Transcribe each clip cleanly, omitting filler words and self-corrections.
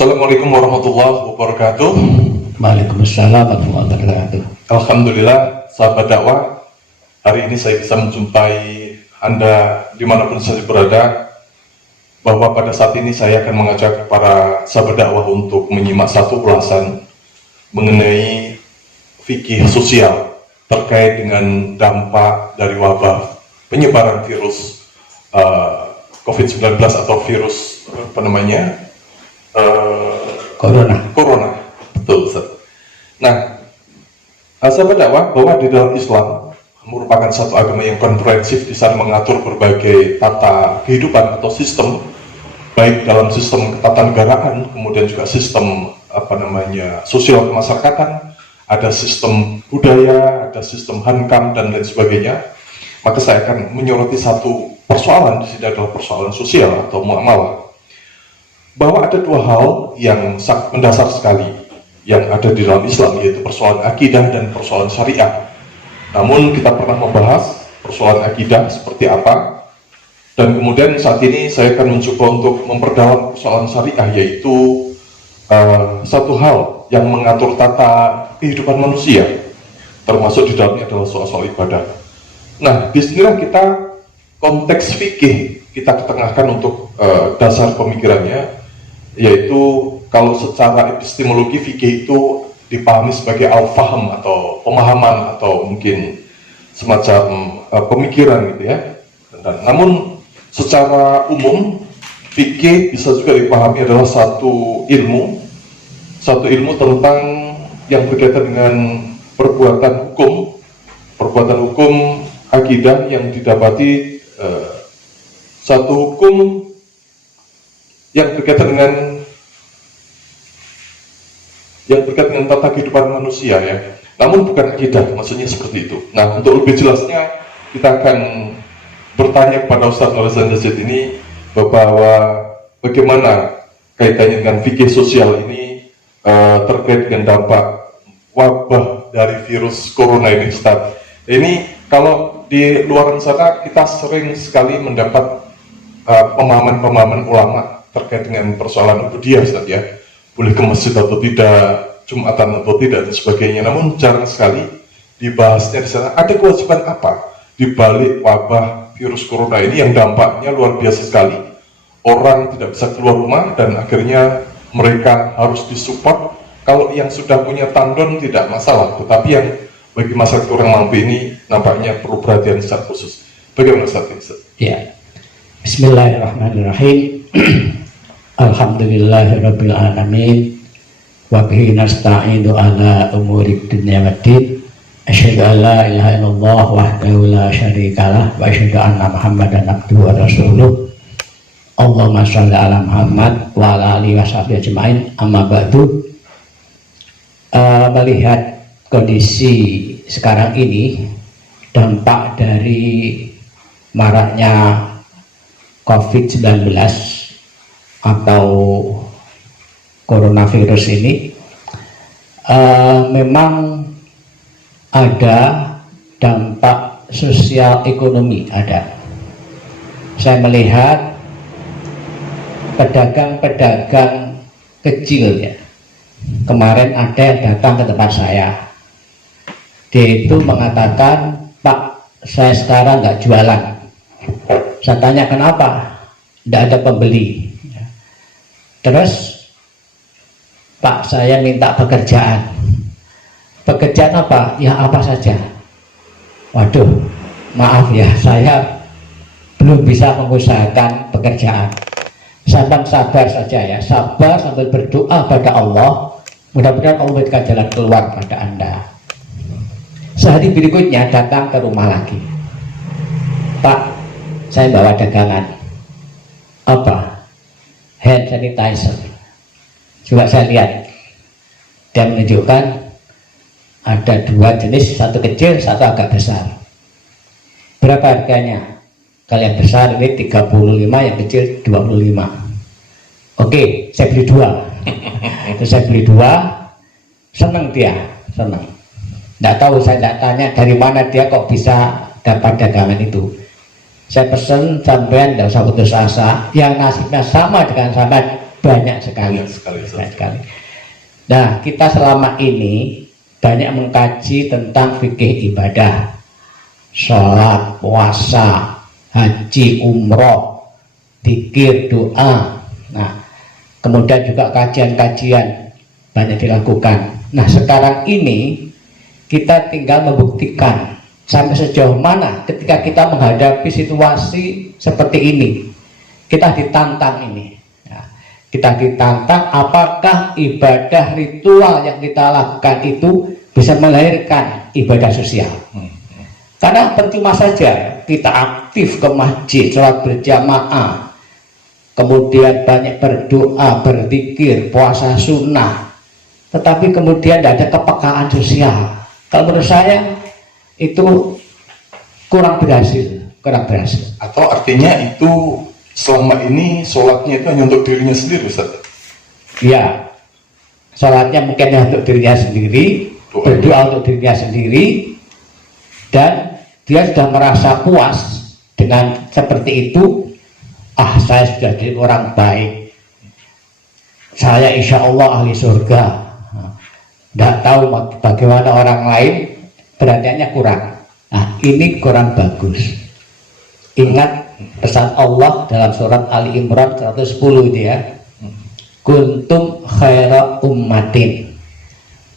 Assalamualaikum warahmatullahi wabarakatuh. Waalaikumsalam warahmatullahi wabarakatuh. Alhamdulillah, sahabat dakwah, hari ini saya bisa menjumpai Anda dimanapun saja berada, bahwa pada saat ini saya akan mengajak para sahabat dakwah untuk menyimak satu ulasan mengenai fikih sosial terkait dengan dampak dari wabah penyebaran virus COVID-19 atau virus corona. Betul, Ustaz. Nah, sahabat dakwah, bahwa di dalam Islam merupakan satu agama yang komprehensif di sana mengatur berbagai tata kehidupan atau sistem, baik dalam sistem ketatanegaraan, kemudian juga sistem sosial kemasyarakatan, ada sistem budaya, ada sistem hankam dan lain sebagainya. Maka saya akan menyoroti satu persoalan di sini, adalah persoalan sosial atau muamalah, bahwa ada dua hal yang sangat mendasar sekali yang ada di dalam Islam, yaitu persoalan akidah dan persoalan syariah. Namun kita pernah membahas persoalan akidah seperti apa, dan kemudian saat ini saya akan mencoba untuk memperdalam persoalan syariah, yaitu satu hal yang mengatur tata kehidupan manusia, termasuk di dalamnya adalah soal-soal ibadah. Nah, disinilah kita konteks fikih kita ketengahkan untuk dasar pemikirannya, yaitu kalau secara epistemologi fikih itu dipahami sebagai al-faham atau pemahaman atau mungkin semacam pemikiran gitu ya. Namun secara umum fikih bisa juga dipahami adalah satu ilmu tentang yang berkaitan dengan perbuatan hukum akidah yang didapati, satu hukum yang berkaitan dengan tata kehidupan manusia ya. Namun bukan akidah, maksudnya seperti itu. Nah, untuk lebih jelasnya kita akan bertanya kepada Ustaz Nur Hasan Yazid ini bahwa bagaimana kaitannya dengan fikih sosial ini terkait dengan dampak wabah dari virus corona ini, Ustaz. Ini kalau di luar sana kita sering sekali mendapat pemahaman ulama terkait dengan persoalan ubudiyah, Ustaz ya, boleh ke masjid atau tidak, Jumatan atau tidak dan sebagainya. Namun jarang sekali dibahasnya di sana. Ada kewajiban apa di balik wabah virus corona ini yang dampaknya luar biasa sekali? Orang tidak bisa keluar rumah dan akhirnya mereka harus disupport. Kalau yang sudah punya tandon tidak masalah, tetapi yang bagi masyarakat orang mampu ini nampaknya perlu perhatian secara khusus. Bagaimana Ustaz? Ya. Bismillahirrahmanirrahim. Alhamdulillahirabbil alamin. Wa bihi nasta'inu ala umuri dunya waddin. Asyhadu an la ilaha illallah wahdahu la syarikalah wa asyhadu anna Muhammadan abduhu wa rasuluh. Allahumma shalli ala Muhammad wa ala alihi washabihi ajmain. Amma ba'du. Melihat kondisi sekarang ini, dampak dari maraknya COVID-19 atau coronavirus ini, memang ada dampak sosial ekonomi. Saya melihat pedagang-pedagang kecil ya, kemarin ada yang datang ke tempat saya. Dia itu mengatakan, "Pak, saya sekarang nggak jualan." Saya tanya kenapa? Tidak ada pembeli. Terus, "Pak, saya minta pekerjaan." "Pekerjaan apa?" "Ya apa saja." "Waduh, maaf ya, saya belum bisa mengusahakan pekerjaan." Sabar saja ya, sabar sambil berdoa pada Allah, mudah-mudahan Allah memberikan jalan keluar pada Anda. Sehari berikutnya datang ke rumah lagi. "Pak, saya bawa dagangan." "Apa?" "Hand sanitizer." Coba saya lihat. Dia menunjukkan ada dua jenis, satu kecil, satu agak besar. "Berapa harganya?" "Kalau yang besar ini 35, yang kecil 25. "Oke, saya beli dua." Terus saya beli dua, senang dia, senang. Tidak tahu, saya tidak tanya dari mana dia kok bisa dapat dagangan itu. Saya pesen, sampean tidak usah putus asa, yang nasibnya sama dengan sampean banyak sekali. Banyak sekali. Nah, kita selama ini banyak mengkaji tentang fikih ibadah, sholat, puasa, haji, umroh, zikir, doa. Nah, kemudian juga kajian-kajian banyak dilakukan. Nah, sekarang ini kita tinggal membuktikan sampai sejauh mana ketika kita menghadapi situasi seperti ini, kita ditantang ini. Kita ditantang apakah ibadah ritual yang kita lakukan itu bisa melahirkan ibadah sosial. Karena percuma saja kita aktif ke masjid, sholat berjamaah, kemudian banyak berdoa, berzikir, puasa sunnah, tetapi kemudian tidak ada kepekaan sosial. Kalau menurut saya itu kurang berhasil. Atau artinya itu selama ini sholatnya itu hanya untuk dirinya sendiri, Ustaz? Ya, sholatnya mungkin untuk dirinya sendiri, berdoa untuk dirinya sendiri, dan dia sudah merasa puas dengan seperti itu. Saya sudah jadi orang baik, saya insya Allah ahli surga. Tidak tahu bagaimana orang lain, perhatiannya kurang. Nah, ini kurang bagus. Ingat pesan Allah dalam surat Ali Imran 110 itu ya, kuntum khaira ummatin,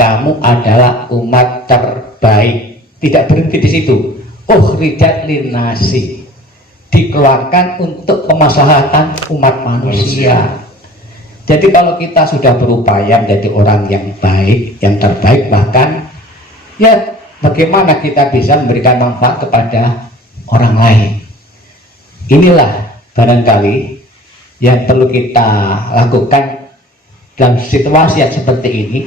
kamu adalah umat terbaik. Tidak berhenti di situ, ukhrijat linnasi, dikeluarkan untuk kemaslahatan umat manusia. Jadi kalau kita sudah berupaya menjadi orang yang baik, yang terbaik, bahkan ya bagaimana kita bisa memberikan manfaat kepada orang lain. Inilah barangkali yang perlu kita lakukan dalam situasi yang seperti ini.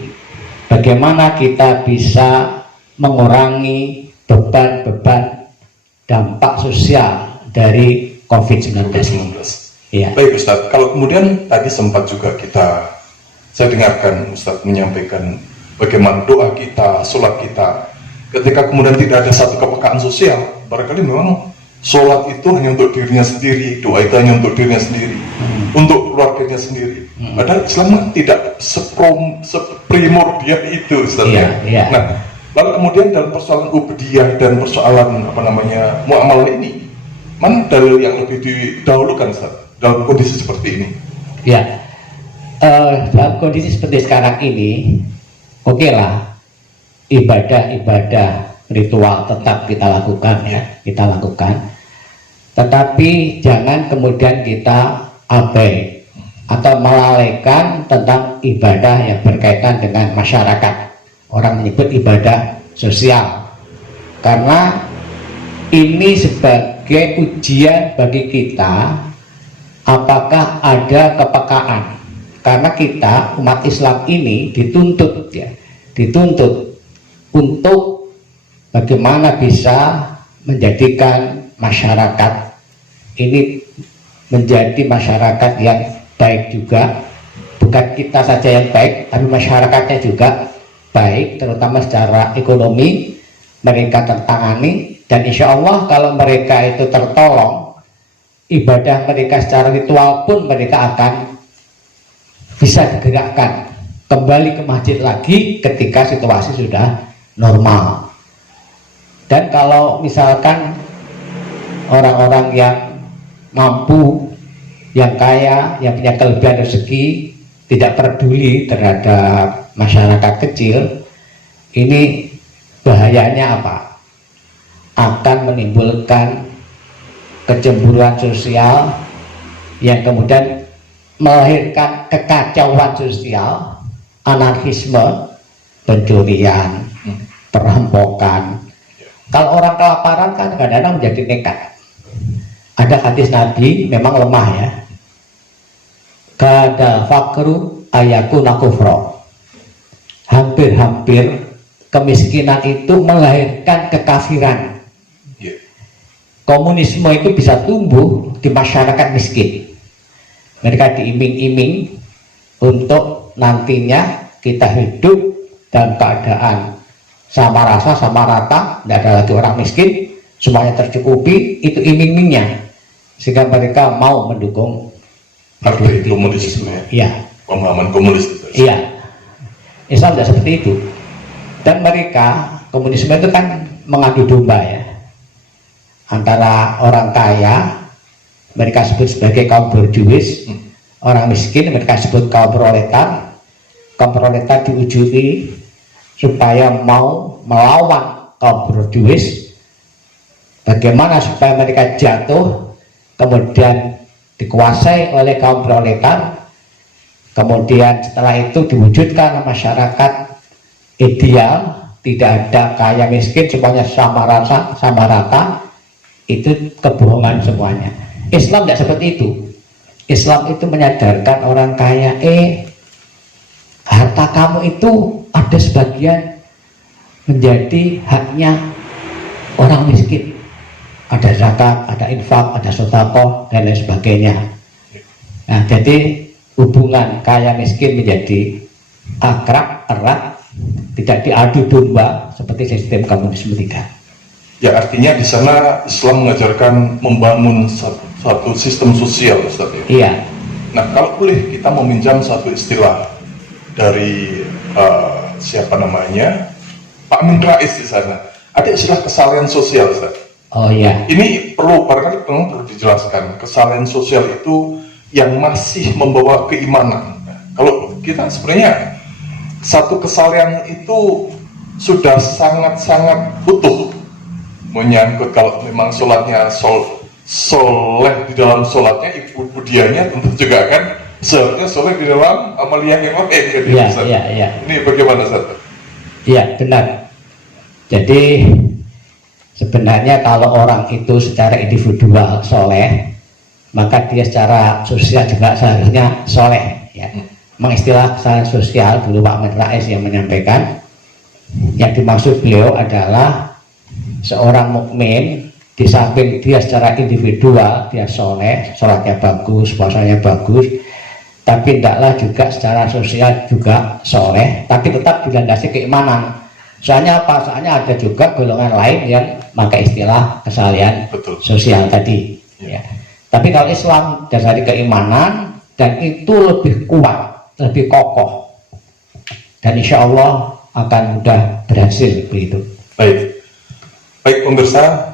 Bagaimana kita bisa mengurangi beban-beban dampak sosial dari COVID-19. Ya. Baik Ustadz, kalau kemudian tadi sempat juga saya dengarkan Ustadz menyampaikan bagaimana doa kita, sholat kita, ketika kemudian tidak ada satu kepekaan sosial, barangkali memang sholat itu hanya untuk dirinya sendiri, doa itu hanya untuk dirinya sendiri, untuk keluarganya sendiri. Padahal Islam tidak seprimordial itu, Ustaz. Nah, lalu kemudian dalam persoalan ubudiyah dan persoalan muamalah ini, mana dalil yang lebih didahulukan, Ustaz, dalam kondisi seperti ini? Ya, dalam kondisi seperti sekarang ini, oke lah, ibadah ritual tetap kita lakukan ya, tetapi jangan kemudian kita abai atau melalaikan tentang ibadah yang berkaitan dengan masyarakat. Orang menyebut ibadah sosial, karena ini sebagai ujian bagi kita apakah ada kepekaan, karena kita umat Islam ini dituntut untuk bagaimana bisa menjadikan masyarakat ini menjadi masyarakat yang baik juga. Bukan kita saja yang baik, tapi masyarakatnya juga baik, terutama secara ekonomi mereka tertangani. Dan insya Allah kalau mereka itu tertolong, ibadah mereka secara ritual pun mereka akan bisa digerakkan kembali ke masjid lagi ketika situasi sudah normal. Dan kalau misalkan orang-orang yang mampu, yang kaya, yang punya kelebihan rezeki, tidak peduli terhadap masyarakat kecil, ini bahayanya apa? Akan menimbulkan kecemburuan sosial yang kemudian melahirkan kekacauan sosial, anarkisme, pencurian, perampokan. Kalau orang kelaparan kan kadang-kadang menjadi nekat. Ada hadis Nabi memang lemah ya. Kada fakru ayakuna kufro. Hampir-hampir kemiskinan itu melahirkan kekafiran. Komunisme itu bisa tumbuh di masyarakat miskin. Mereka diiming-iming untuk nantinya kita hidup dalam keadaan sama rasa, sama rata, tidak ada lagi orang miskin, semuanya tercukupi, itu iming-imingnya, sehingga mereka mau mendukung Partai komunis itu ya, Iya, pemahaman komunis itu. iya. Islam tidak seperti itu. Dan mereka, komunisme itu kan mengadu domba ya, antara orang kaya, mereka sebut sebagai kaum borjuis, orang miskin mereka sebut kaum proletar. Kaum proletar diujui supaya mau melawan kaum borjuis. Bagaimana supaya mereka jatuh, kemudian dikuasai oleh kaum proletar, kemudian setelah itu diwujudkan masyarakat ideal, tidak ada kaya miskin, semuanya sama rata, itu kebohongan semuanya. Islam tidak seperti itu. Islam itu menyadarkan orang kaya, harta kamu itu ada sebagian menjadi haknya orang miskin. Ada zakat, ada infak, ada sedekah dan lain sebagainya. Nah, jadi hubungan kaya miskin menjadi akrab, erat, tidak diadu domba seperti sistem komunisme tidak. Ya, artinya di sana Islam mengajarkan membangun suatu sistem sosial, Ustaz. Iya. Nah, kalau boleh kita meminjam satu istilah dari siapa namanya, Pak Amin Rais di sana. Ada istilah kesalahan sosial, Ustaz. Oh iya. Ini barangkali perlu dijelaskan. Kesalahan sosial itu yang masih membawa keimanan. Kalau kita sebenarnya satu kesalahan itu sudah sangat-sangat utuh, menyangkut kalau memang sholatnya soleh di dalam sholatnya, ibu budianya tentu juga kan seharusnya soleh di dalam amaliyah yang lain. Iya. Ini bagaimana, Ustaz? Iya, benar. Jadi sebenarnya kalau orang itu secara individual soleh, maka dia secara sosial juga seharusnya soleh ya. Mengistilah kesalahan sosial, dulu Pak Amin Rais yang menyampaikan, yang dimaksud beliau adalah seorang mukmin di samping dia secara individual dia soleh, sholatnya bagus, puasanya bagus, tapi tidaklah juga secara sosial juga soleh, tapi tetap dilandasi keimanan. Soalnya apa? Soalnya ada juga golongan lain yang pakai istilah kesalahan sosial tadi ya. Tapi kalau Islam dasari keimanan, dan itu lebih kuat, lebih kokoh, dan insya Allah akan mudah berhasil begitu. Baik pemirsa,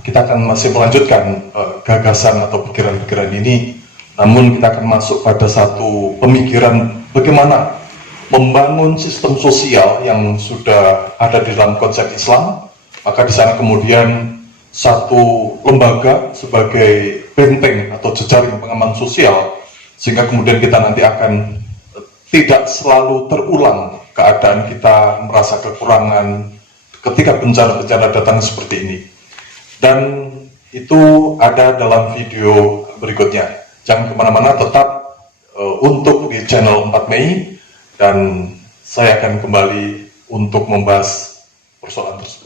kita akan masih melanjutkan gagasan atau pikiran-pikiran ini, namun kita akan masuk pada satu pemikiran bagaimana membangun sistem sosial yang sudah ada di dalam konsep Islam. Maka di sana kemudian satu lembaga sebagai benteng atau jejaring pengaman sosial, sehingga kemudian kita nanti akan tidak selalu terulang keadaan kita merasa kekurangan ketika bencana-bencana datang seperti ini. Dan itu ada dalam video berikutnya. Jangan kemana-mana, tetap untuk di channel 4 Mei, dan saya akan kembali untuk membahas persoalan tersebut.